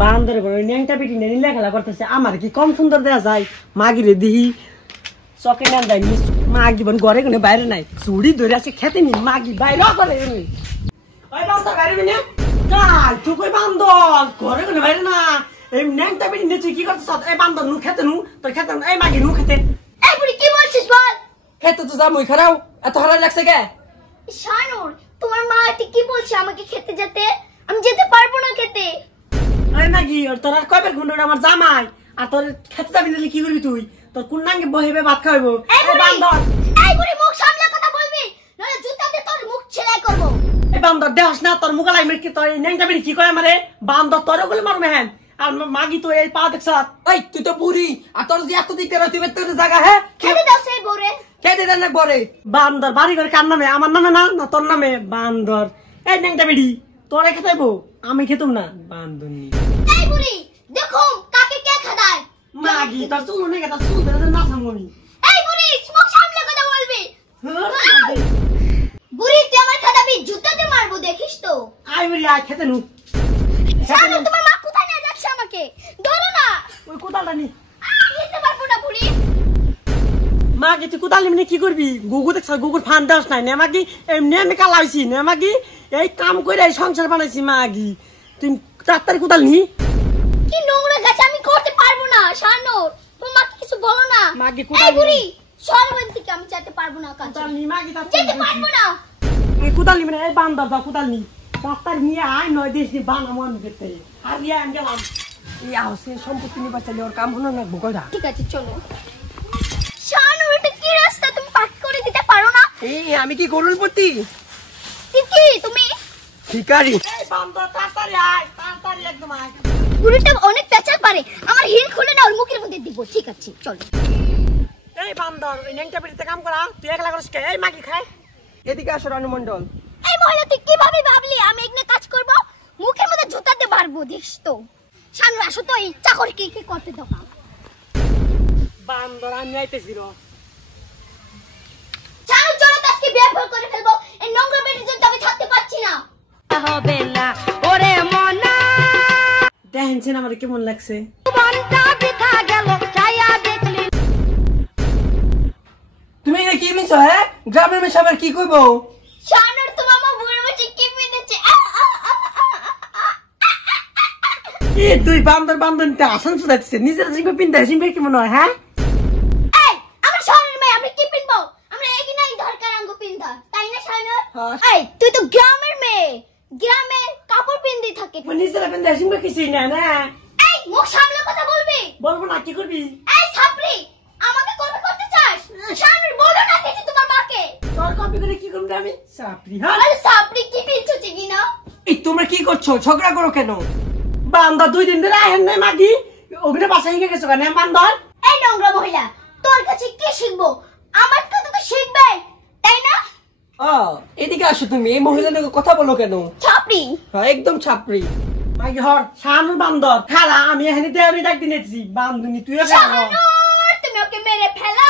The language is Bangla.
বান্দর বড় ন্যাংটা পিটি নিয়ে নীলা খেলা করতেছে আমার কি কম সুন্দর দেয়া যায় মাগিরে দিহি চকে নেন যাই মাগি বোন ঘরে কোনে বাইরে নাই চুড়ি ধরে আছে খেতে নি মাগি বাইরে করে ওই বান্দর বাইরে নে কাল তুই কই বান্দর ঘরে কোনে বাইরে না এই ন্যাংটা পিটি নিয়ে তুই কি করতেছ এই বান্দর নু খেতে নু তোর খেতে এই মাগি নু খেতে এই বুড়ি কি বলছিস বল খেতে তো যামই খারাও এত হারা লাগছে কে শানুর তোমার মা কি বলছে আমাকে খেতে যেতে আমি যেতে পারবো না খেতে আরে নাকি তোর আর কয়বার গুন্ডা আমার জামাই আর তোর খেতে যাবি না কি করবি তুই তোর কোন নাঙ্গে বহিবে ভাত খাইবো এই বান্দর এই বুড়ি মুখ সামলে কথা বলবি নলে জুতা দিয়ে তোর মুখ ছেলাই করব এই বান্দর দেহস না তোর মুখ লাই মিট কি তোর ন্যাংটা বিড়ি কি কয় আমারে বান্দর তোর গলে মারবে হ্যাঁ আর মাগি তো এই পা দেখছ এই তুই তো বুড়ি আর তোর যে এত দিকে তুই তোর জায়গা হ্যাঁ খেতে দাও সেই বরে খেতে দেন না বরে বান্দর বাড়ি করে কার নামে আমার নামে না না তোর নামে বান্দর এই ন্যাংটা বিড়ি তোরে খেতাইবো আমি খেতুম না বান্দরনি এই বুড়ি দেখো কাকে কে খাদায় মাগি তোর চুল নেই তোর চুল ধরে না সামনি এই বুড়ি মুখ সামলে কথা বলবি বুড়ি তুই আমার খাদাবি জুতা দিয়ে মারবো দেখিস তো আই বুড়ি আই খেতে নু শানু তোমার মা কোথায় নিয়ে যাচ্ছে আমাকে ধরো না ওই কোদালটা নি নিতে পারবো না বুড়ি মাগি তুই কোদাল নিবি কি করবি গুগু দেখছ গুগুর ফান দাস নাই না মাগি এমনি আমি কালাইছি না মাগি এই কাম করে এই সংসার বানাইছি মাগি তুই তাড়াতাড়ি কোদাল নি কি নোংরা গাছ আমি করতে পারবো না শানু তোমার মা কিছু বলো না মাগি এই কোদাল বুড়ি সরবেন থেকে আমি যেতে পারবো না কাজ কোদাল নি মাগি যেতে পারবো না এই কোদাল নিবি না এই বান্দর দাও কোদাল নি তাড়াতাড়ি নিয়ে আয় নয় দেশ নি বানামো আমি দেখতে আর ইয়া আমি গেলাম এই হাউসে সম্পত্তি নিবা চাইলে ওর কাম হলো না ভুকইরা ঠিক আছে চলো শানু এটা কি রাস্তা তুমি পাক করে দিতে পারো না এই আমি কি করুলপতি কি তুমি ভিখারি এই বান্দর তাড়াতাড়ি একদম আয় বুড়িটা অনেক পেঁচা পারে আমার হিল খুলে না ওর মুখের মধ্যে দিব ঠিক আছে চলো এই বান্দর ওই ন্যাংটা পিটিতে কাম করা তুই একলা করিস কে এই মাগি খায় এদিকে আসো অনুমণ্ডল এই মহিলা তুই কিভাবে ভাবলি আমি এখানে কাজ করব মুখের মধ্যে জুতা দিয়ে মারবো দেখিস তো শানু আসো তো এই চাকর কি করতে দাও বান্দর আমি আইতেছি র শানু চলো তো আজকে বিয়ে ভুল করে ফেলবো এই নোংরা বেটির জন্য আমি থাকতে পারছি না হবে না ওরে মনা দেখেন আমার কেমন লাগছে মনটা বিথা গেল ছায়া দেখলি তুমি এটা কি মিছো হ্যাঁ গ্রামের মেয়ে সবার কি কইবো শানুর তোমার মা বুড়ো বসে কি পিনেছে এ তুই বান্দর তে আসন সুদাইছে নিজের জিঙ্গো পিনতে জিঙ্গো কি মনে হয় হ্যাঁ এই আমরা শহরের মেয়ে আমরা কি পিনবো আমরা একই নাই দরকার আঙ্গো পিনতা তাই না শানু এই তুই তো গ্রামের মেয়ে গ্রামে কাপড় পিনদি থাকে নিজের পিনতে জিঙ্গো কিছুই না না এই মুখ সামলে কথা বলবি বলবো না কি করবি এই ছাপরি আমাকে কপি করতে চাস শানুর বলো না কিছু তোমার মাকে তোর কপি করে কি করব আমি সাপরি হ্যাঁ আরে ছাপরি কি পিনছো চিনি না এই তোমরা কি করছো ঝগড়া করো কেন বান্দর দুই দিন ধরে আহেন নাই মাগি ওগরে বাসায় গিয়ে গেছো কেন বান্দর এই নোংরা মহিলা তোর কাছে কি শিখবো আমার কাছে তো শিখবে তাই না এদিকে আসো তুমি এই মহিলাদের কথা বলো কেন ছাপরি হ্যাঁ একদম ছাপরি মাগি হর শানুর বান্দর খালা আমি এখানে দেওয়ারি ডাক দিনেছি বান্দুনি তুই শানু তুমি ওকে মেরে ফেলো